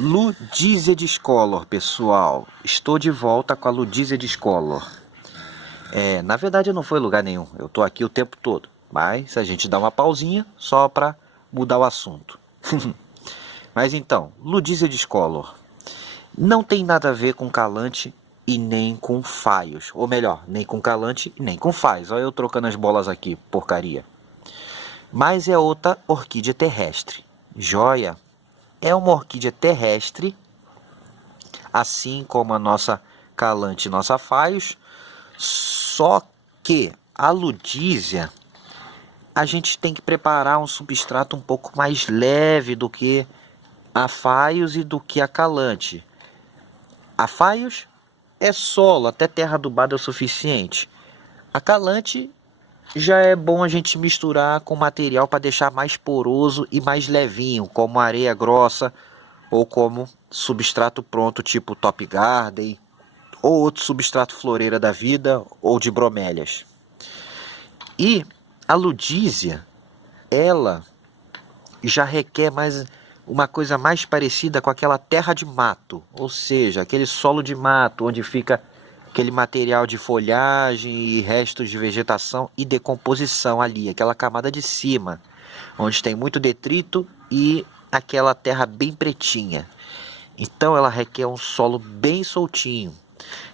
Ludícia Discolor, pessoal. Estou de volta com a Ludícia Discolor. Na verdade não foi lugar nenhum, eu tô aqui o tempo todo. Mas a gente dá uma pausinha só para mudar o assunto. Mas então, Ludícia Discolor não tem nada a ver com calante e nem com faios. Ou melhor, nem com calante e nem com faios. Olha eu trocando as bolas aqui, porcaria. Mas é outra orquídea terrestre. Joia é uma orquídea terrestre, assim como a nossa calante e nossa faios. Só que a Ludícia, a gente tem que preparar um substrato um pouco mais leve do que a faios e do que a calante. A faios é solo, até terra adubada é o suficiente. A calante já é bom a gente misturar com material para deixar mais poroso e mais levinho, como areia grossa ou como substrato pronto, tipo Top Garden, ou outro substrato floreira da vida, ou de bromélias. E a Ludícia, ela já requer mais uma coisa mais parecida com aquela terra de mato, ou seja, aquele solo de mato, onde fica aquele material de folhagem e restos de vegetação e decomposição ali, aquela camada de cima, onde tem muito detrito e aquela terra bem pretinha. Então ela requer um solo bem soltinho.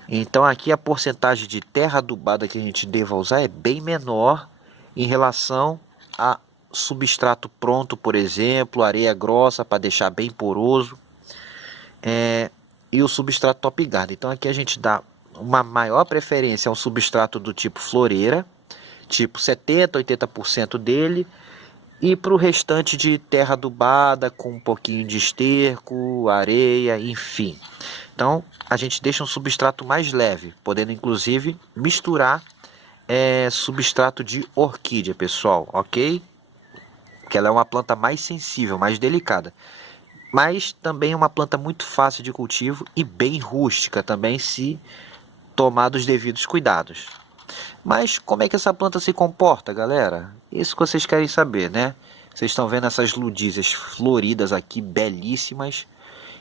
Então aqui a porcentagem de terra adubada que a gente deva usar é bem menor em relação a substrato pronto, por exemplo, areia grossa para deixar bem poroso, e o substrato Top Garden. Então aqui a gente dá uma maior preferência ao substrato do tipo floreira, tipo 70, 80% dele, e para o restante de terra adubada com um pouquinho de esterco, areia, enfim. Então a gente deixa um substrato mais leve, podendo inclusive misturar substrato de orquídea, pessoal, ok? Que ela é uma planta mais sensível, mais delicada. Mas também é uma planta muito fácil de cultivo e bem rústica também, se tomar os devidos cuidados. Mas como é que essa planta se comporta, galera? Isso que vocês querem saber, né? Vocês estão vendo essas ludícias floridas aqui, belíssimas.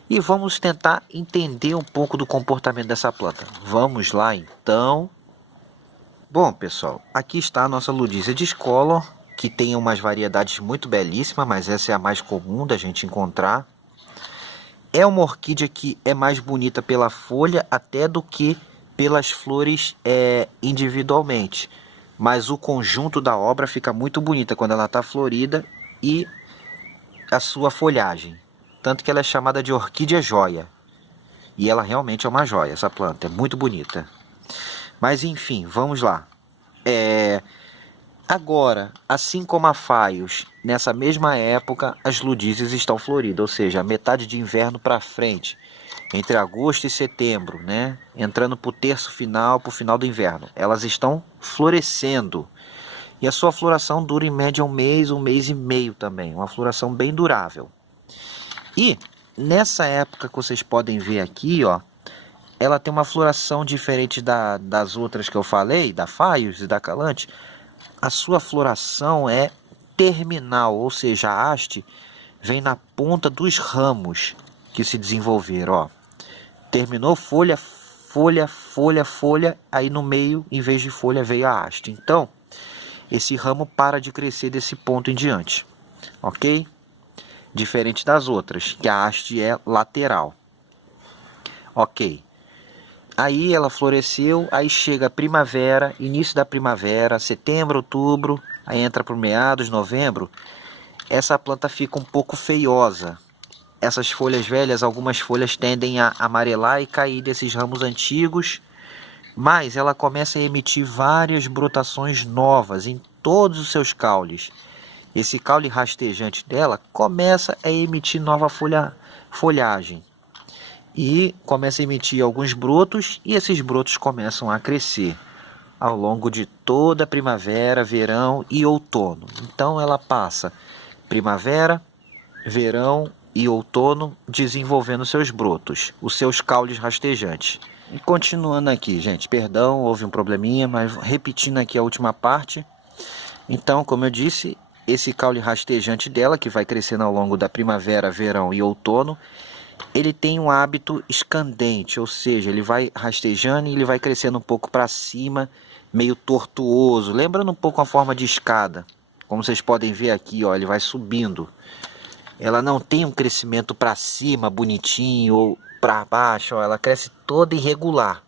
E vamos tentar entender um pouco do comportamento dessa planta. Vamos lá, então. Bom, pessoal, aqui está a nossa Ludícia Discolor, que tem umas variedades muito belíssimas, mas essa é a mais comum da gente encontrar. É uma orquídea que é mais bonita pela folha até do que pelas flores individualmente. Mas o conjunto da obra fica muito bonita quando ela está florida e a sua folhagem. Tanto que ela é chamada de orquídea joia. E ela realmente é uma joia, essa planta, é muito bonita. Mas enfim, vamos lá. Agora, assim como a faios, nessa mesma época as ludícias estão floridas, ou seja, a metade de inverno para frente, entre agosto e setembro, né? Entrando para o terço final, para o final do inverno, elas estão florescendo. E a sua floração dura em média um mês e meio também, uma floração bem durável. E nessa época que vocês podem ver aqui, ó, ela tem uma floração diferente das outras que eu falei, da faios e da calante. A sua floração é terminal, ou seja, a haste vem na ponta dos ramos que se desenvolveram, ó. Terminou folha, folha, folha, folha, aí no meio, em vez de folha, veio a haste. Então, esse ramo para de crescer desse ponto em diante, ok? Diferente das outras, que a haste é lateral. Ok. Aí ela floresceu, aí chega a primavera, início da primavera, setembro, outubro, aí entra para meados, novembro. Essa planta fica um pouco feiosa. Essas folhas velhas, algumas folhas tendem a amarelar e cair desses ramos antigos, mas ela começa a emitir várias brotações novas em todos os seus caules. Esse caule rastejante dela começa a emitir nova folhagem. E começa a emitir alguns brotos, e esses brotos começam a crescer ao longo de toda a primavera, verão e outono. Então ela passa primavera, verão e outono desenvolvendo seus brotos, os seus caules rastejantes. E continuando aqui, gente, perdão, houve um probleminha, mas repetindo aqui a última parte. Então, como eu disse, esse caule rastejante dela, que vai crescendo ao longo da primavera, verão e outono, ele tem um hábito escandente, ou seja, ele vai rastejando e ele vai crescendo um pouco para cima, meio tortuoso, lembrando um pouco a forma de escada. Como vocês podem ver aqui, ó, ele vai subindo. Ela não tem um crescimento para cima, bonitinho, ou para baixo, ó, ela cresce toda irregular.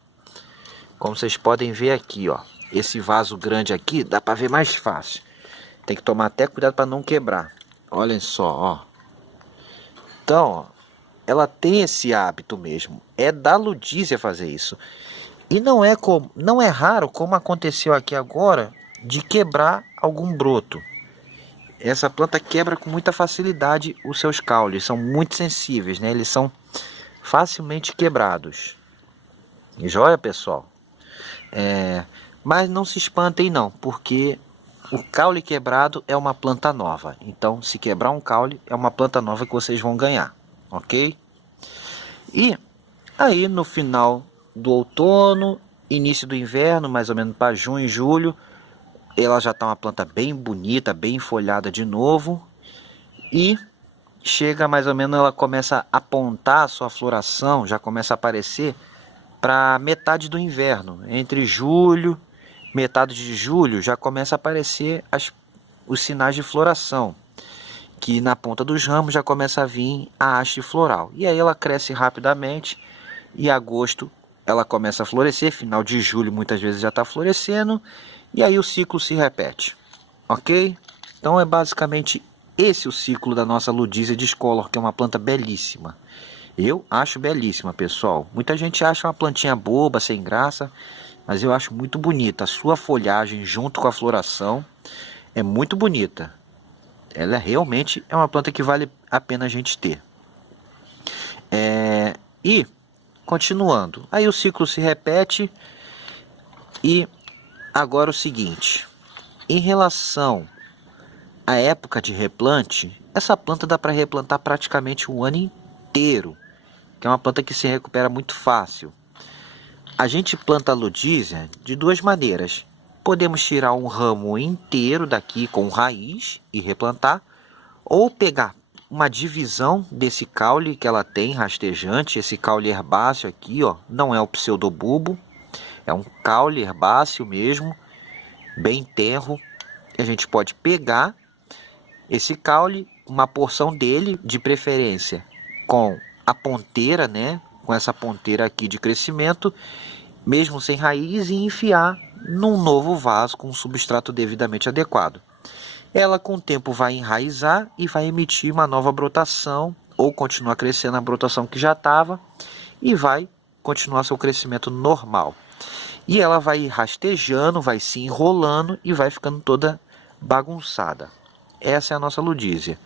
Como vocês podem ver aqui, ó, esse vaso grande aqui dá para ver mais fácil. Tem que tomar até cuidado para não quebrar. Olhem só, ó. Então, ó, ela tem esse hábito mesmo. É da Ludísia fazer isso. E não é raro, como aconteceu aqui agora, de quebrar algum broto. Essa planta quebra com muita facilidade os seus caules. São muito sensíveis, né? Eles são facilmente quebrados. Joia, pessoal? Mas não se espantem não, porque o caule quebrado é uma planta nova. Então, se quebrar um caule, é uma planta nova que vocês vão ganhar, ok? E aí, no final do outono, início do inverno, mais ou menos para junho e julho, ela já está uma planta bem bonita, bem folhada de novo. E chega mais ou menos, ela começa a apontar a sua floração, já começa a aparecer para metade do inverno. Entre julho, metade de julho, já começa a aparecer os sinais de floração. Que na ponta dos ramos já começa a vir a haste floral. E aí ela cresce rapidamente e em agosto ela começa a florescer. Final de julho muitas vezes já está florescendo. E aí o ciclo se repete, ok? Então é basicamente esse o ciclo da nossa Ludísia discolor, que é uma planta belíssima. Eu acho belíssima, pessoal. Muita gente acha uma plantinha boba, sem graça, mas eu acho muito bonita. A sua folhagem junto com a floração é muito bonita. Ela realmente é uma planta que vale a pena a gente ter. E, continuando, aí o ciclo se repete. E agora o seguinte, em relação à época de replante, essa planta dá para replantar praticamente o ano inteiro, que é uma planta que se recupera muito fácil. A gente planta a Ludísia de duas maneiras. Podemos tirar um ramo inteiro daqui com raiz e replantar, ou pegar uma divisão desse caule que ela tem rastejante, esse caule herbáceo aqui, ó, não é o pseudobulbo, é um caule herbáceo mesmo, bem tenro. A gente pode pegar esse caule, uma porção dele, de preferência com a ponteira, né, com essa ponteira aqui de crescimento, mesmo sem raiz, e enfiar num novo vaso com um substrato devidamente adequado. Ela com o tempo vai enraizar e vai emitir uma nova brotação, ou continuar crescendo a brotação que já estava, e vai continuar seu crescimento normal. E ela vai rastejando, vai se enrolando e vai ficando toda bagunçada. Essa é a nossa Ludísia.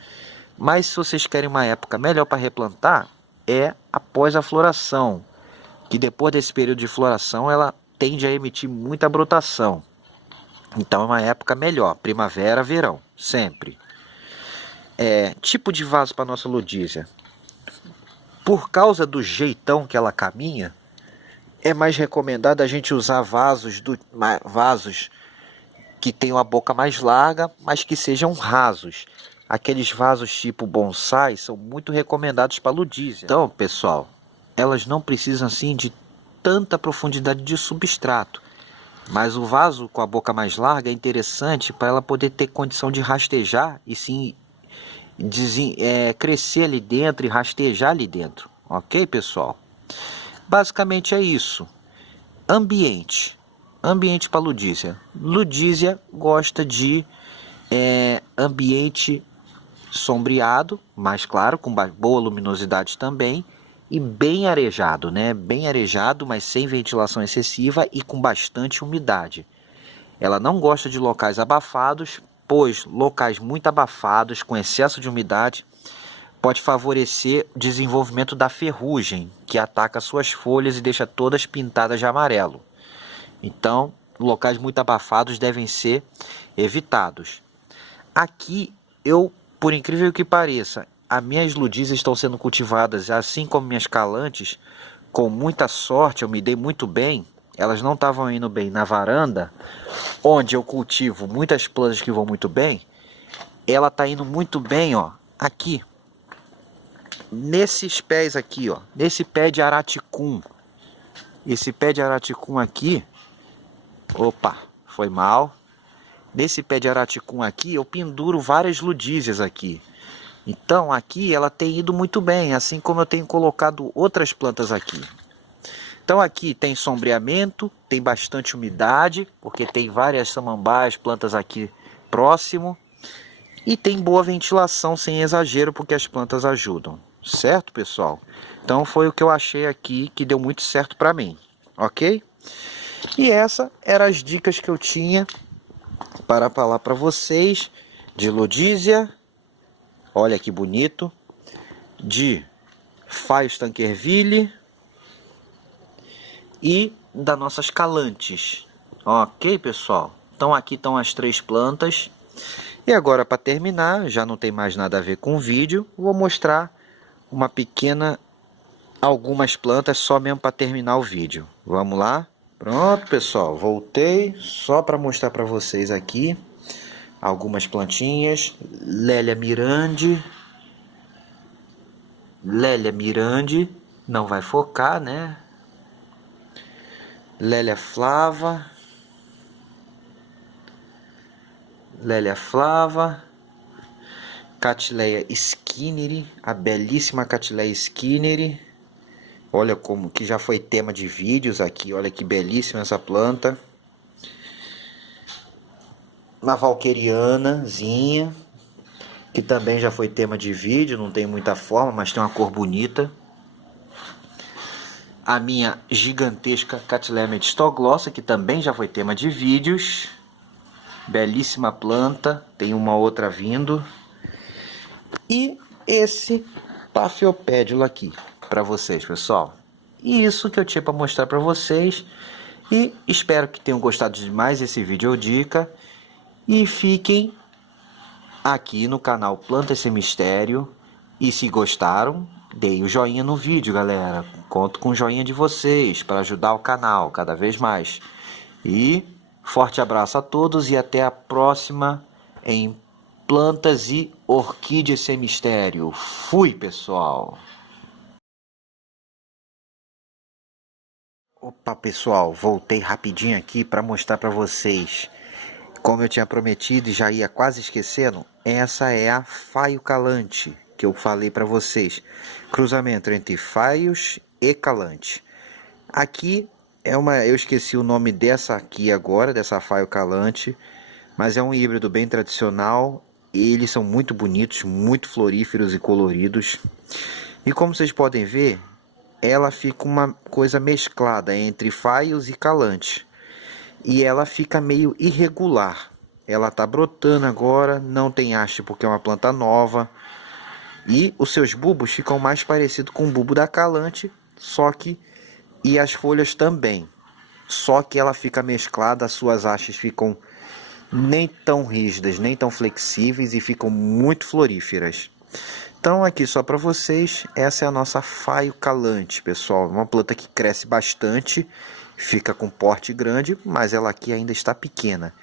Mas se vocês querem uma época melhor para replantar, é após a floração, que depois desse período de floração ela tende a emitir muita brotação. Então é uma época melhor, primavera, verão, sempre. Tipo de vaso para nossa Ludísia. Por causa do jeitão que ela caminha, é mais recomendado a gente usar vasos que tenham a boca mais larga, mas que sejam rasos. Aqueles vasos tipo bonsai são muito recomendados para Ludísia. Então, pessoal, elas não precisam assim de tanta profundidade de substrato. Mas o vaso com a boca mais larga é interessante para ela poder ter condição de rastejar e sim crescer ali dentro e rastejar ali dentro. Ok, pessoal? Basicamente é isso. Ambiente para Ludísia. Ludísia gosta de ambiente sombreado, mais claro, com boa luminosidade também, e bem arejado, né? Bem arejado, mas sem ventilação excessiva e com bastante umidade. Ela não gosta de locais abafados, pois locais muito abafados, com excesso de umidade, pode favorecer o desenvolvimento da ferrugem, que ataca suas folhas e deixa todas pintadas de amarelo. Então, locais muito abafados devem ser evitados. Aqui, por incrível que pareça, as minhas Ludísias estão sendo cultivadas, assim como minhas calantes, com muita sorte. Eu me dei muito bem. Elas não estavam indo bem na varanda, onde eu cultivo muitas plantas que vão muito bem. Ela está indo muito bem, ó, aqui. nesses pés aqui, ó, nesse pé de araticum. Esse pé de araticum aqui, opa, foi mal. Nesse pé de araticum aqui, eu penduro várias ludízias aqui. Então aqui ela tem ido muito bem, assim como eu tenho colocado outras plantas aqui. Então aqui tem sombreamento, tem bastante umidade, porque tem várias samambaias, plantas aqui próximo. E tem boa ventilação sem exagero, porque as plantas ajudam. Certo, pessoal? Então foi o que eu achei aqui que deu muito certo para mim. Ok? E essa eram as dicas que eu tinha para falar para vocês de Lodízia. Olha que bonito. De Phaeus Tankerville. E das nossas calantes. Ok, pessoal? Então aqui estão as 3 plantas. E agora, para terminar, já não tem mais nada a ver com o vídeo, vou mostrar algumas plantas só mesmo para terminar o vídeo. Vamos lá? Pronto, pessoal, voltei só para mostrar para vocês aqui algumas plantinhas. Lélia Mirande. Lélia Mirande, não vai focar, né? Lélia Flava. Lélia Flava. Cattleya skinneri, a belíssima Cattleya skinneri. Olha como que já foi tema de vídeos aqui, olha que belíssima essa planta. Uma valquerianazinha, que também já foi tema de vídeo, não tem muita forma, mas tem uma cor bonita. A minha gigantesca Cattleya metistoglossa, que também já foi tema de vídeos. Belíssima planta, tem uma outra vindo. E esse Paphiopedilum aqui, para vocês, pessoal. E isso que eu tinha para mostrar para vocês. E espero que tenham gostado de mais esse vídeo ou dica. E fiquem aqui no canal Planta Esse Mistério. E se gostaram, deem o joinha no vídeo, galera. Conto com o joinha de vocês para ajudar o canal cada vez mais. E forte abraço a todos e até a próxima em Plantas e Orquídeas Sem Mistério. Fui, pessoal! Opa, pessoal, voltei rapidinho aqui para mostrar para vocês. Como eu tinha prometido e já ia quase esquecendo, essa é a Phaeus calante que eu falei para vocês. Cruzamento entre Phaeus e calante. Aqui é eu esqueci o nome dessa aqui agora, dessa Phaeus calante, mas é um híbrido bem tradicional. Eles são muito bonitos, muito floríferos e coloridos. E como vocês podem ver, ela fica uma coisa mesclada entre Phaeus e calante. E ela fica meio irregular. Ela está brotando agora, não tem haste porque é uma planta nova. E os seus bulbos ficam mais parecidos com o bulbo da calante, e as folhas também. Só que ela fica mesclada, as suas hastes ficam nem tão rígidas, nem tão flexíveis e ficam muito floríferas. Então aqui só para vocês, essa é a nossa Phaeus calante, pessoal. Uma planta que cresce bastante, fica com porte grande, mas ela aqui ainda está pequena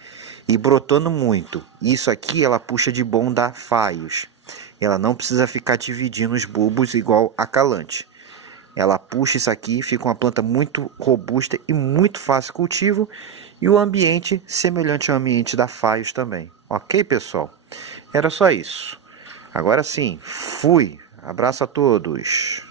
e brotando muito. Isso aqui ela puxa de bom da Phaeus. Ela não precisa ficar dividindo os bulbos igual a calante. Ela puxa isso aqui, fica uma planta muito robusta e muito fácil de cultivo. E o ambiente semelhante ao ambiente da Phaeus também. Ok, pessoal? Era só isso. Agora sim, fui. Abraço a todos.